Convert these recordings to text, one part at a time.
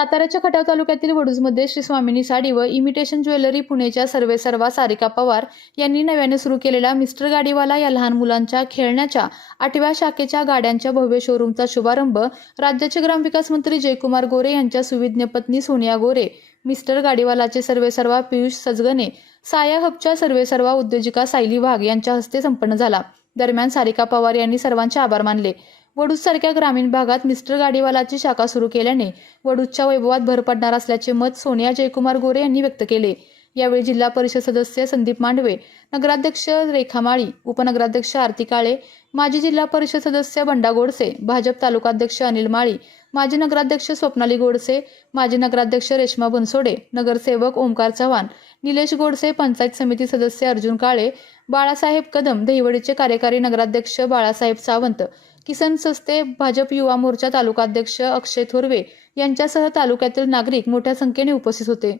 साताऱ्याच्या खटाव तालुक्यातील वडूजमध्ये श्री स्वामिनी साडी व इमिटेशन ज्वेलरी पुणेच्या सर्वेसर्वा सारिका पवार यांनी नव्याने सुरू केलेल्या मिस्टर गाडीवाला या लहान मुलांच्या खेळण्याच्या 8व्या शाखेच्या गाड्यांच्या भव्य शोरूमचा शुभारंभ राज्याचे ग्रामविकास मंत्री जयकुमार गोरे यांच्या सुविज्ञ पत्नी सोनिया गोरे, मिस्टर गाडीवालाचे सर्वेसर्वा पियुष सजगने, साया हबच्या सर्वेसर्वा उद्योजिका सायली वाघ यांच्या हस्ते संपन्न झाला। दरम्यान सारिका पवार यांनी सर्वांचे आभार मानले। वडूजसारख्या ग्रामीण भागात मिस्टर गाडीवालाची शाखा सुरू केल्याने वडूजच्या वैभवात भर पडणार असल्याचे मत सोनिया जयकुमार गोरे यांनी व्यक्त केले। यावेळी जिल्हा परिषद सदस्य संदीप मांडवे, नगराध्यक्ष रेखा माळी, उपनगराध्यक्ष आरती काळे, माजी जिल्हा परिषद सदस्य बंडा गोडसे, भाजप तालुकाध्यक्ष अनिल माळी, माजी नगराध्यक्ष स्वप्नाली गोडसे, माजी नगराध्यक्ष रेश्मा बनसोडे, नगरसेवक ओमकार चव्हाण, निलेश गोडसे, पंचायत समिती सदस्य अर्जुन काळे, बाळासाहेब कदम, दहिवडीचे कार्यकारी नगराध्यक्ष बाळासाहेब सावंत, किसन सस्ते, भाजप युवा मोर्चा तालुकाध्यक्ष अक्षय थोरवे यांच्यासह तालुक्यातील नागरिक मोठ्या संख्येने उपस्थित होते।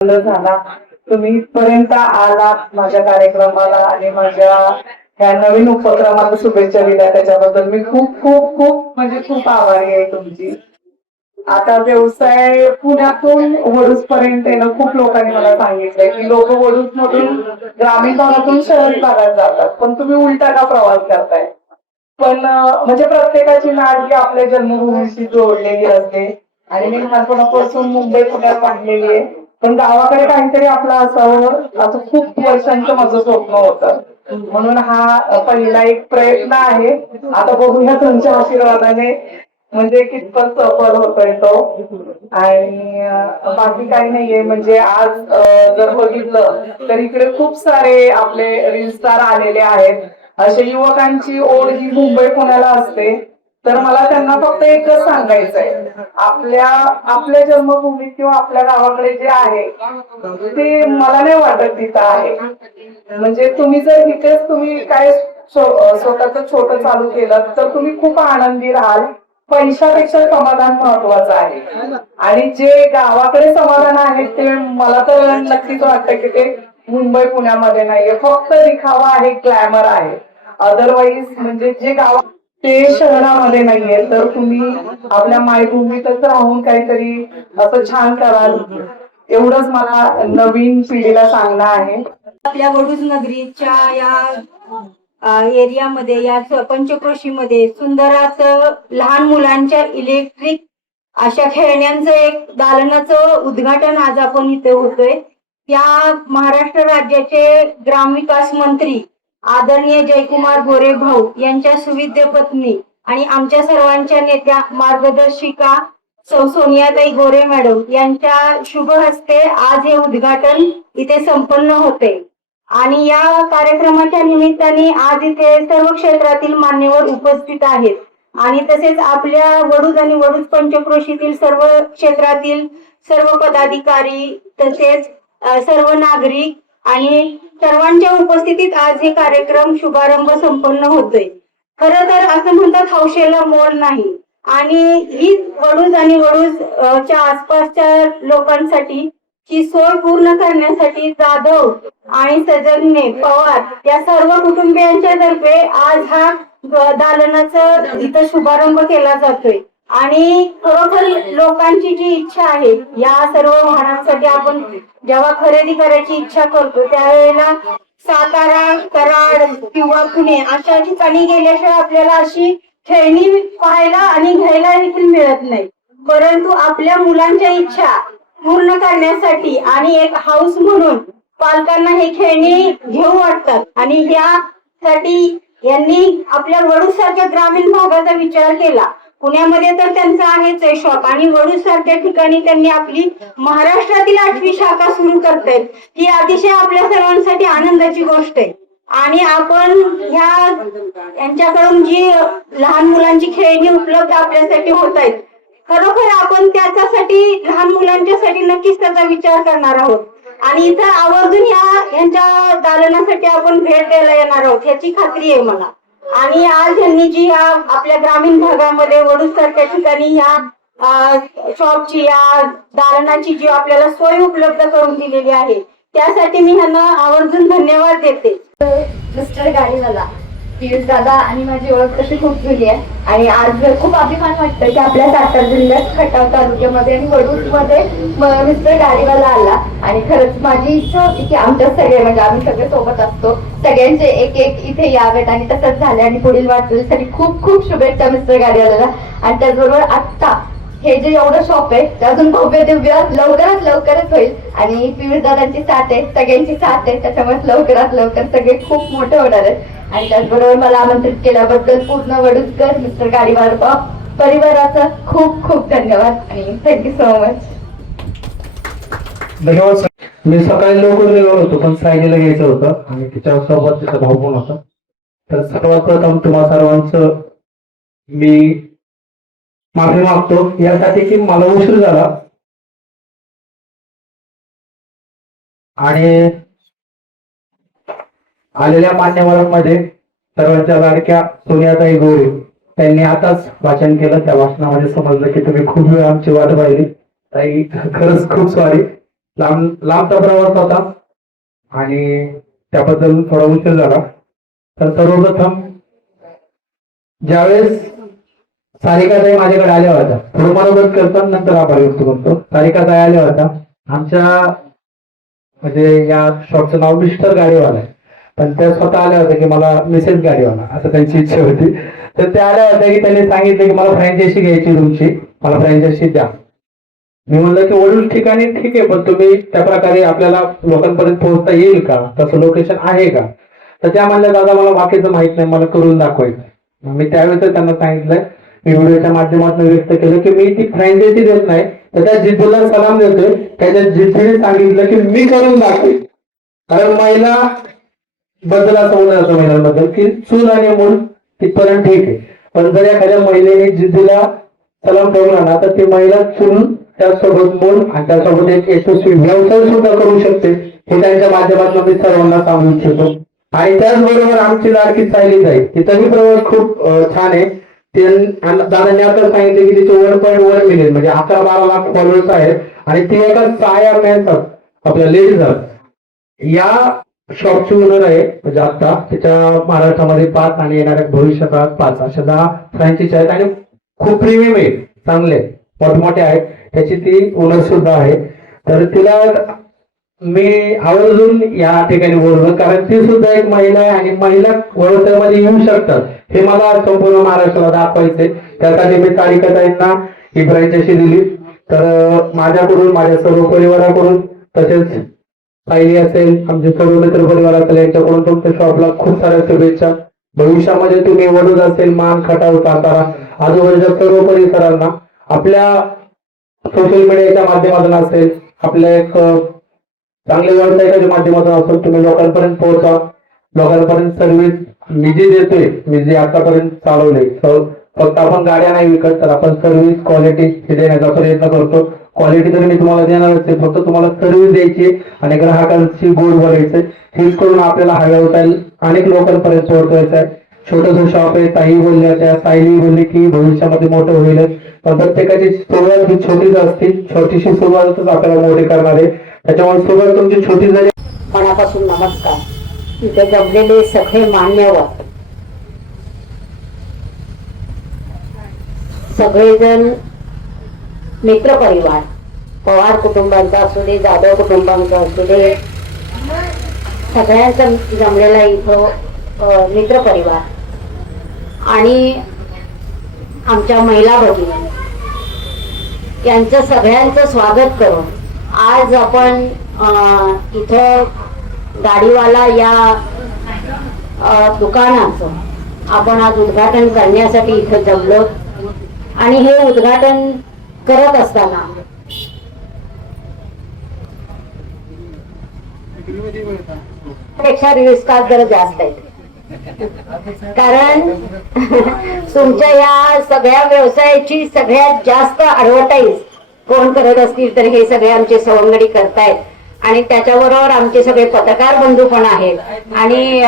झाला तुम्ही इथपर्यंत आलात माझ्या कार्यक्रमाला आणि माझ्या ह्या नवीन उपक्रमाला शुभेच्छा दिल्या त्याच्याबद्दल मी खूप खूप खूप म्हणजे खूप आभारी आहे तुमची। आता व्यवसाय पुण्यातून वडूज पर्यंत येणं खूप लोकांनी मला सांगितलंय की लोक वडूज मधून ग्रामीण भागातून शहरी भागात जातात, पण तुम्ही उलटा का प्रवास करताय? पण म्हणजे प्रत्येकाची नाळ ही आपल्या जन्मभूमीशी जोडलेली असते आणि मी लहानपणापासून मुंबई पुण्यात वाढलेली आहे, पण गावाकडे काहीतरी आपलं असावं असं खूप वर्षांचं माझं स्वप्न होतं। म्हणून हा पहिला एक प्रयत्न आहे। आता बघूया तुमच्या आशीर्वादाने म्हणजे कितपत सफल होतोय तो। आणि बाकी काही नाहीये, म्हणजे आज जर बघितलं तर इकडे खूप सारे आपले रील स्टार आलेले आहेत। अशा युवकांची ओढ ही मुंबई पुण्याला असते, तर मला त्यांना फक्त एकच सांगायचंय, आपल्या जन्मभूमीत किंवा आपल्या गावाकडे जे आहे ते मला नाही वाटत तिथं आहे। म्हणजे तुम्ही जर इथेच तुम्ही काय स्वतःच छोटं चालू केलं तर तुम्ही खूप आनंदी राहाल। पैशापेक्षा समाधान महत्वाचं आहे आणि जे गावाकडे समाधान आहे ते मला तर नक्कीच वाटतं की ते मुंबई पुण्यामध्ये नाहीये, फक्त दिखावा आहे, ग्लॅमर आहे। अदरवाईज म्हणजे जे गाव ते शहरामध्ये नाहीये, तर तुम्ही आपल्या मायभूमीतच राहून काहीतरी असं छान कराल एवढंच मला नवीन पिढीला सांगणं आहे। आपल्या वडूज नगरीच्या या एरियामध्ये या पंचक्रोशीमध्ये सुंदर असं लहान मुलांच्या इलेक्ट्रिक अशा खेळण्यांचं एक दालनाचं उद्घाटन आज आपण इथे होतोय। या महाराष्ट्र राज्याचे ग्रामविकास मंत्री आदरणीय जयकुमार गोरे भाऊ यांच्या सुविद्य पत्नी आणि आमच्या सर्वांच्या नेत्या मार्गदर्शिका सौ सोनियाताई गोरे मॅडम यांच्या शुभ हस्ते आज हे उद्घाटन इथे संपन्न होते। आणि या कार्यक्रमाच्या निमित्ताने आज इथे सर्व क्षेत्रातील मान्यवर उपस्थित आहेत आणि तसेच आपल्या वडूज आणि वडूज पंचक्रोशीतील सर्व क्षेत्रातील सर्व पदाधिकारी तसेच सर्व नागरिक आणि सर्वांच्या उपस्थितीत आज हे कार्यक्रम शुभारंभ संपन्न होतोय. खरं तर असं म्हणतात हौशेला मोल नाही आणि ही वडूज आणि वडूज च्या आसपासच्या लोकांसाठी ची सोय पूर्ण करण्यासाठी जाधव आणि सजगने पवार या सर्व कुटुंबियांच्या तर्फे आज हा दालनाचा इथं शुभारंभ केला जातोय. आणि खरोखर लोकांची जी इच्छा आहे या सर्व वाहनांसाठी आपण जेव्हा खरेदी करायची इच्छा करतो त्यावेळेला सातारा, कराड किंवा पुणे अशा ठिकाणी गेल्याशिवाय आपल्याला अशी खेळणी पाहायला आणि घ्यायला देखील मिळत नाही. परंतु आपल्या मुलांच्या इच्छा पूर्ण करण्यासाठी आणि एक हाऊस म्हणून पालकांना हे खेळणी घेऊ वाटतात आणि यासाठी यांनी आपल्या वडूज सारख्या ग्रामीण भागाचा विचार केला. पुण्यामध्ये तर त्यांचा आहेच आहे शॉप आणि वडूज सारख्या ठिकाणी त्यांनी आपली महाराष्ट्रातील 8वी शाखा सुरू करतायत. ही अतिशय आपल्या सर्वांसाठी आनंदाची गोष्ट आहे. आणि आपण यांच्याकडून जी लहान मुलांची खेळणी उपलब्ध आपल्यासाठी होत आहेत खरोखर आपण त्याच्यासाठी लहान मुलांच्यासाठी नक्कीच त्याचा विचार करणार आहोत आणि इथं आवर्जून यांच्या दालनासाठी आपण भेट द्यायला येणार आहोत याची खात्री आहे मला. आणि आज यांनी जी आपल्या ग्रामीण भागामध्ये वडूज सारख्या ठिकाणी या शॉपची या दालनाची जी आपल्याला सोय उपलब्ध करून दिलेली आहे त्यासाठी मी यांना आवर्जून धन्यवाद देते. मिस्टर गाडीवाला पियुष दादा आणि माझी ओळख तशी खूप जुनी आहे आणि आज खूप अभिमान वाटतं की आपल्या सातारा जिल्ह्यात खटाव तालुक्यामध्ये आणि वडूजमध्ये मिस्टर गाडीवाला आला. आणि खरंच माझी इच्छा होती की आमच्या सगळे म्हणजे आम्ही सगळे सोबत असतो सगळ्यांचे एक एक इथे यावेत आणि तसंच झाले आणि पुढील वाटचालीसाठी खूप खूप शुभेच्छा मिस्टर गाडीवाल्याला. आणि त्याचबरोबर आत्ता हे जे एवढं शॉप आहे ते अजून भव्य दिव्य लवकरच होईल आणि पियुष दादांची साथ आहे सगळ्यांची साथ आहे त्याच्यामुळे लवकरात लवकर सगळे खूप मोठे होणार आहेत. आणि त्याचबरोबर मला आमंत्रित केल्याबद्दल पूर्ण वडूजकर मिस्टर गाडीवाला परिवाराचा खूप खूप धन्यवाद आणि थँक्यू सो मच. धन्यवाद सर. मी सकाळी लवकर निघालो होतो पण सायलीला घ्यायचं होतं आणि तिच्या सोबत तिचा भाऊ पण होता. तर सर्वात प्रथम तुम्हा सर्वांचं मी माफी मागतो यासाठी की मला उशीर झाला आणि आलेल्या मान्यवरांमध्ये सर्वांच्या लाडक्या सोनियाताई गोरे त्यांनी आताच वाचन केलं. त्या वाचनामध्ये समजलं की तुम्ही खूप वेळ आमची वाट पाहिली. ताई खरंच खूप सॉरी. लांबचा प्रवास होता आणि त्याबद्दल थोडा उशीर झाला. तर सर्वप्रथम ज्यावेळेस सारिकाताई माझ्याकडे आल्या होत्या थोडं मनोगत करतो नंतर आभार व्यक्त करतो. सारिकाताई आल्या होत्या आमच्या म्हणजे या शॉपचं नाव मिस्टर गाडीवाला आहे पण त्या स्वतः आल्या होत्या की मला मिसेस गाडीवाला असं त्यांची इच्छा होती. तर त्या आल्या होत्या की त्यांनी सांगितलं की मला फ्रँचायझी घ्यायची तुमची मला फ्रँचायझी द्या. मी म्हणलं की वडूज ठिकाणी ठीक आहे पण तुम्ही त्या प्रकारे आपल्याला लोकांपर्यंत पोहोचता येईल का तसं लोकेशन आहे का. तर त्या म्हणल्या दादा मला बाकीचं माहित नाही मला करून दाखवायचं. मी त्यावेळेस त्यांना सांगितलंय मी व्हिडिओच्या माध्यमातून व्यक्त केलं की मी ती फ्रँचायझी देत नाही तर त्या जिद्दीला सलाम देतोय. त्याच्या जिद्दीने सांगितलं की मी करून दाखवेन. कारण महिला बद्दल असं बोललं जातं महिलांबद्दल की चूल आणि मूल तिथपर्यंत ठीक आहे पण जर एखाद्या महिलेने जिद्दीला सलाम ठेवला ना तर ती महिला चूल त्यासोबत मूल आणि त्यासोबत एक यशस्वी व्यवसाय सुद्धा करू शकते हे त्यांच्या माध्यमातून मी सर्वांना सांगू इच्छितो. आणि त्याचबरोबर आमची लाडकी सायली ताई तिचाही प्रवास खूप छान आहे. दादांनी आता सांगितले की तिचे 1.1 मिलियन म्हणजे 11-12 लाख फॉलोअर्स आहेत आणि ती एका साया मॅन्स आपल्या लेडीज या शॉपची ओनर आहे. म्हणजे आता तिच्या महाराष्ट्रामध्ये 5 आणि येणाऱ्या भविष्यात 5 अशा 10 फ्रँचायझी आहेत आणि खूप प्रीमियम आहे चांगले मोठमोठे आहेत त्याची ती ओनर सुद्धा आहे. तर तिला मी आवर्जून या ठिकाणी बोललो कारण ती सुद्धा एक महिला आहे आणि महिला व्यवसायामध्ये येऊ शकतात हे मला संपूर्ण महाराष्ट्राला दाखवायचंय. त्यासाठी मी सारिकाताईंना ही फ्रँचायझी दिली. तर माझ्याकडून माझ्या सर्व परिवाराकडून तसेच सायली असेल आमचे सर्व मित्र परिवार असेल यांच्याकडून तुमच्या शॉपला खूप साऱ्या शुभेच्छा. भविष्यामध्ये तुम्ही वडूज असेल मान खटाव सातारा आजूबाजूच्या सर्व परिसरांना आपल्या सोशल मीडियाच्या माध्यमातून असेल आपल्या एक चांगल्या व्यवसायाच्या माध्यमातून असून तुम्ही लोकांपर्यंत पोहोचा, लोकांपर्यंत सर्व्हिस मी जे देतोय, मी जे आतापर्यंत चालवले, फक्त आपण गाड्या नाही विकत, तर आपण सर्व्हिस क्वालिटी हे देण्याचा प्रयत्न करतो. क्वालिटी तर मी तुम्हाला देणारच आहे, फक्त तुम्हाला सर्व्हिस द्यायची आणि ग्राहकांची गोड बोलायचं. हेच करून आपल्याला हा व्यवसाय अनेक लोकांपर्यंत पोहोचवायचा आहे. छोटस शॉप आहे, ताई बोलल्या, त्या सायली बोलली की भविष्यामध्ये मोठं होईल, पण प्रत्येकाची सुरुवात ही छोटीच असते. छोटीशी सुरुवातच आपल्याला मोठी करणार आहे. त्याच्यामुळे सुरुवात तुमची छोटी जरी मनापासून नमस्कार. इथे जमलेले सगळे मान्यवर, सगळेजण, मित्रपरिवार, पवार कुटुंबांचा असू दे, जाधव कुटुंबांचा असू दे, सगळ्यांचा जमलेला इथं मित्रपरिवार आणि आमच्या महिला भगिनी यांचं सगळ्यांचं स्वागत करून आज आपण इथं गाडीवाला या दुकानाचं आपण आज उद्घाटन करण्यासाठी इथं जमलो. आणि हे उद्घाटन करत असताना पेक्षा रिस्क जरा जास्त आहे, कारण तुमच्या या सगळ्या व्यवसायाची सगळ्यात जास्त ऍडव्हर्टाईज कोण करत असतील तर हे सगळे आमचे सवंगडी करतायत. आणि त्याच्याबरोबर आमचे सगळे पत्रकार बंधू पण आहेत आणि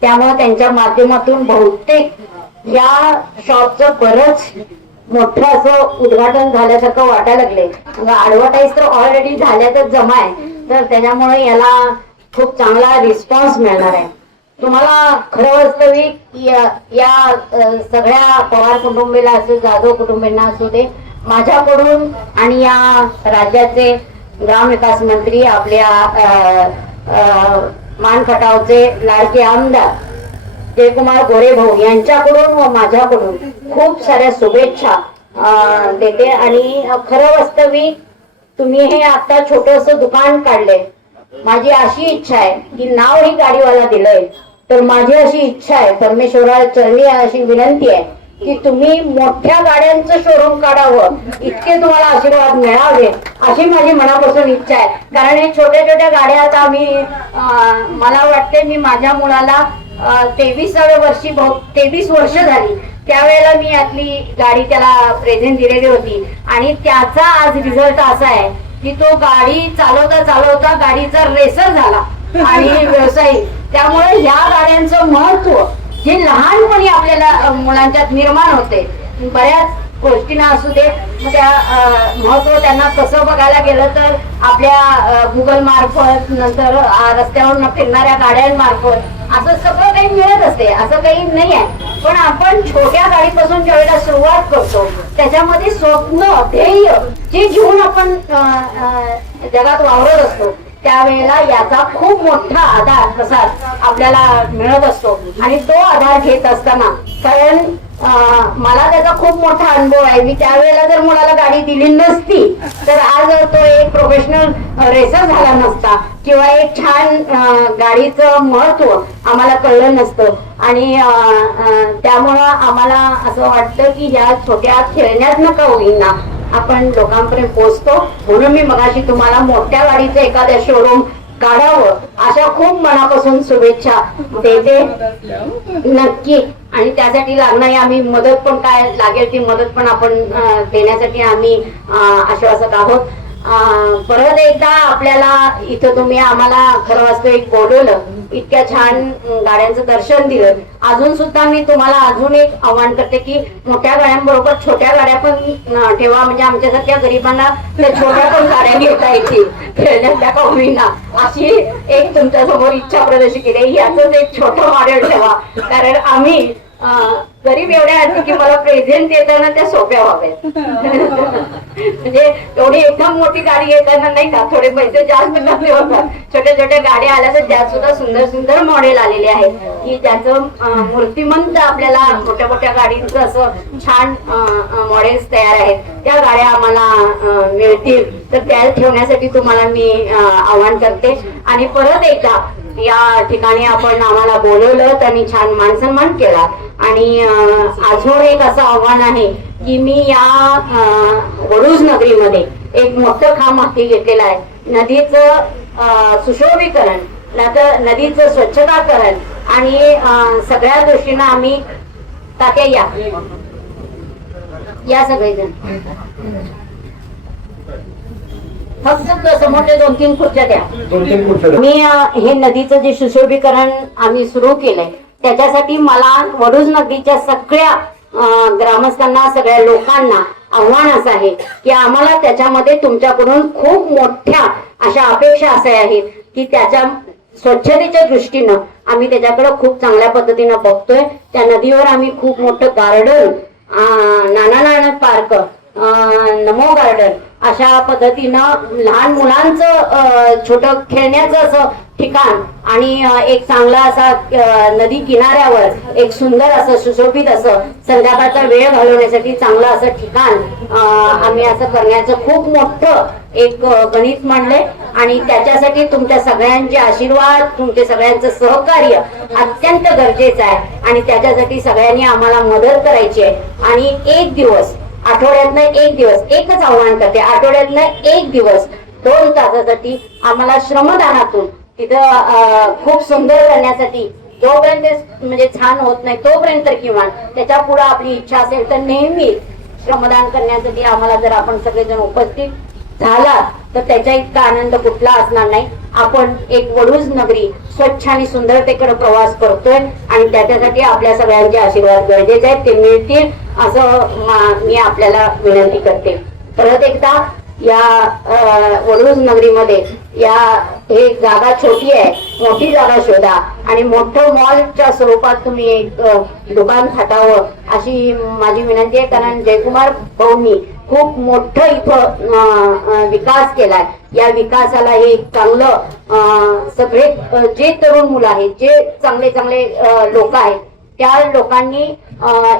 त्यामुळे त्यांच्या माध्यमातून बहुतेक या शॉपचं बरंच मोठं असं उद्घाटन झाल्यासारखं वाटायला लागले. ऍडव्हर्टाईज तर ऑलरेडी झाल्यातच जमा आहे, तर त्याच्यामुळे याला खूप चांगला रिस्पॉन्स मिळणार आहे. तुम्हाला खरं वास्तविक या सगळ्या पवार कुटुंबीला असो, जाधव कुटुंबींना असू दे, माझ्याकडून आणि या राज्याचे ग्रामविकास मंत्री, आपल्या मानखटावचे लाडके आमदार जयकुमार गोरे भाऊ यांच्याकडून व माझ्याकडून खूप साऱ्या शुभेच्छा देते. आणि खरं वास्तविक तुम्ही हे आता छोटस दुकान काढले, माझी अशी इच्छा आहे की नाव ही गाडीवाला दिलंय, तर माझी अशी इच्छा आहे, परमेश्वरा चरणी अशी विनंती आहे की तुम्ही मोठ्या गाड्यांचं शोरूम काढावं, इतके तुम्हाला आशीर्वाद मिळावे अशी माझी मनापासून इच्छा आहे. कारण हे छोट्या छोट्या गाड्या आता मला वाटते मी माझ्या मुलाला 23व्या वर्षी 23 वर्ष झाली त्यावेळेला मी यातली गाडी त्याला प्रेझेंट दिलेली होती. आणि त्याचा आज रिझल्ट असा आहे की तो गाडी चालवता चालवता गाडीचा रेसर झाला आणि व्यवसायिक. त्यामुळे ह्या गाड्यांचं महत्व हे लहानपणी आपल्याला मुलांच्यात निर्माण होते. बऱ्याच गोष्टींना असू दे, त्या महत्व त्यांना कसं बघायला गेलं तर आपल्या गुगल मार्फत, नंतर रस्त्यावर फिरणाऱ्या गाड्यांमार्फत असं सगळं काही मिळत असते, असं काही नाही आहे. पण आपण छोट्या गाडीपासून ज्यावेळेला सुरुवात करतो त्याच्यामध्ये स्वप्न, ध्येय जे घेऊन आपण जगात वावरत असतो त्यावेळेला याचा खूप मोठा आधार प्रसाद आपल्याला मिळत असतो. आणि तो आधार घेत असताना, कारण मला त्याचा खूप मोठा अनुभव आहे, मी त्यावेळेला जर मुलाला गाडी दिली नसती तर आज तो एक प्रोफेशनल रेसर झाला नसता किंवा एक छान गाडीचं महत्व आम्हाला कळलं नसतं. आणि त्यामुळं आम्हाला असं वाटतं की ह्या छोट्या खेळण्यात नका होईना आपण लोकांपर्यंत पोहोचतो. म्हणून मी मगाशी तुम्हाला मोठ्या गाडीचं एखाद्या शोरूम काढावं अशा खूप मनापासून शुभेच्छा देते. नक्की. आणि त्यासाठी लागणारी आम्ही मदत पण काय लागेल ती मदत पण आपण देण्यासाठी आम्ही आश्वासक आहोत. परत एकदा आपल्याला इथं तुम्ही आम्हाला खरं वास्तविक बोलवलं, इतक्या छान गाड्यांचं दर्शन दिलं. अजून सुद्धा मी तुम्हाला अजून एक आव्हान करते की मोठ्या गाड्यांबरोबर छोट्या गाड्या पण ठेवा, म्हणजे आमच्यासारख्या गरिबांना त्या छोट्या पण गाड्या घेता येतील खेळण्याच्या का होईना अशी एक तुमच्या समोर इच्छा प्रदर्शित केली. याच एक छोटं मॉडेल ठेवा, कारण आम्ही गरीब एवढ्या आहेत की मला प्रेझेंट देताना त्या सोप्या व्हाव्यात. म्हणजे एवढी एकदम मोठी गाडी येताना नाही का, थोडे पैसे जास्त लागले होतात. छोट्या छोट्या गाड्या आल्या तर त्यात सुद्धा सुंदर सुंदर मॉडेल आलेले आहेत की त्याचं मूर्तिमंत आपल्याला मोठ्या मोठ्या गाडींचं असं छान मॉडेल्स तयार आहेत. त्या गाड्या आम्हाला मिळतील तर त्या ठेवण्यासाठी तुम्हाला मी आवाहन करते. आणि परत एकदा या ठिकाणी आपण आम्हाला बोलवलं, त्यांनी छान मानसन्मान केला. आणि अजून एक असं आव्हान आहे की मी या वडूज नगरीमध्ये एक मोठं काम हाती घेतलेलं आहे. नदीचं सुशोभीकरण, नाहीतर नदीचं स्वच्छताकरण आणि सगळ्या गोष्टींना आम्ही तात्या या सगळेजण फक्त समोरच्या 2-3 खुर्च्या द्या. 2-3 खुर्च्या. मी हे नदीचं जे सुशोभीकरण आम्ही सुरू केलंय त्याच्यासाठी मला वडूज नदीच्या सगळ्या ग्रामस्थांना, सगळ्या लोकांना आव्हान असं आहे की आम्हाला त्याच्यामध्ये तुमच्याकडून खूप मोठ्या अशा अपेक्षा अशा आहेत की त्याच्या स्वच्छतेच्या दृष्टीनं आम्ही त्याच्याकडे खूप चांगल्या पद्धतीनं बघतोय. त्या नदीवर आम्ही खूप मोठं गार्डन, नाना पार्क, नमो गार्डन अशा पद्धतीनं लहान मुलांचं छोटं खेळण्याचं असं ठिकाण आणि एक चांगला असा नदी किनाऱ्यावर एक सुंदर असं सुशोभित असं संध्याकाळचा वेळ घालवण्यासाठी चांगलं असं ठिकाण आम्ही असं करण्याचं खूप मोठं एक गणित मांडलंय. आणि त्याच्यासाठी तुमच्या सगळ्यांचे आशीर्वाद, तुमचे सगळ्यांचं सहकार्य अत्यंत गरजेचं आहे आणि त्याच्यासाठी सगळ्यांनी आम्हाला मदत करायची आहे. आणि एक दिवस, आठवड्यातनं एक दिवस, एकच आव्हान करते, आठवड्यातनं एक दिवस 2 तासासाठी आम्हाला श्रमदानातून तिथं खूप सुंदर करण्यासाठी, जोपर्यंत म्हणजे छान होत नाही तोपर्यंत किंवा त्याच्या पुढे आपली इच्छा असेल तर नेहमी श्रमदान करण्यासाठी आम्हाला जर आपण सगळेजण उपस्थित झाला तर त्याच्या इतका आनंद कुठला असणार नाही. आपण एक वडूज नगरी स्वच्छ आणि सुंदरतेकडे प्रवास करतोय आणि त्याच्यासाठी आपल्या सगळ्यांचे आशीर्वाद गरजेचे आहेत, ते मिळतील असं मी आपल्याला विनंती करते. परत एकदा या वडूज नगरीमध्ये हे जागा छोटी आहे, मोठी जागा शोधा आणि मोठं मॉलच्या स्वरूपात तुम्ही एक दुकान थाटावं अशी माझी विनंती आहे. कारण जयकुमार भाऊंनी खूप मोठं इथं विकास केलाय. या विकासाला हे चांगलं सगळे जे तरुण मुलं आहेत, जे चांगले लोक आहेत, त्या लोकांनी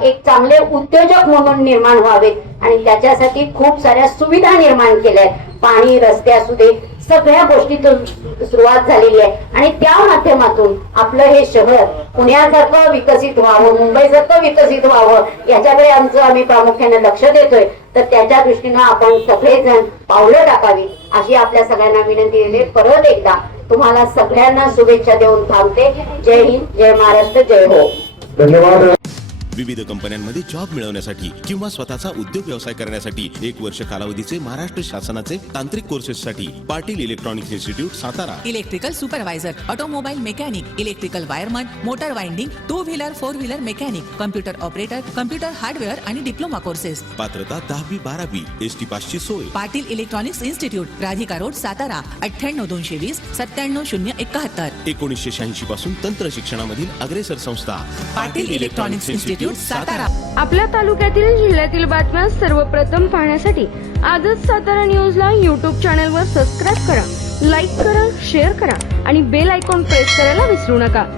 एक चांगले उद्योजक म्हणून निर्माण व्हावेत आणि त्याच्यासाठी खूप साऱ्या सुविधा निर्माण केल्या आहेत. पाणी, रस्ते असू दे, सगळ्या गोष्टीतून सुरुवात झालेली आहे आणि त्या माध्यमातून आपलं हे शहर पुण्यासारखं विकसित व्हावं, मुंबईसारखं विकसित व्हावं याच्याकडे आम्ही प्रामुख्याने लक्ष देतोय. तर त्याच्या दृष्टीनं आपण सगळेजण पावलं टाकावी अशी आपल्या सगळ्यांना विनंती आहे. परत एकदा तुम्हाला सगळ्यांना शुभेच्छा देऊन थांबते. जय हिंद, जय महाराष्ट्र, जय हो. धन्यवाद. विविध कंपन्यांमध्ये जॉब मिळवण्यासाठी किंवा स्वतःचा उद्योग व्यवसाय करण्यासाठी 1 वर्ष कालावधीचे महाराष्ट्र शासनाचे तांत्रिक कोर्सेससाठी Patil electronics institute Satara. Electrical supervisor, automobile mechanic, electrical wireman, motor winding, 2 wheeler 4 wheeler mechanic, computer operator, computer hardware आणि डिप्लोमा कोर्सेस. पात्रता 10वी 12वी, एसटी पासची सोय. Patil electronics institute, Radhika road, Satara. 98 220 97071. 1986 पासून तंत्र शिक्षणामधील अग्रेसर संस्था पाटील इलेक्ट्रॉनिक्स इन्स्टिट्यूट, सातारा. आपल्या तालुक्यातील, जिल्ह्यातील बातम्या सर्वप्रथम पाहण्यासाठी आजच सातारा न्यूजला YouTube चॅनलवर सबस्क्राईब करा, लाईक करा, शेअर करा आणि बेल आयकॉन प्रेस करायला विसरू नका.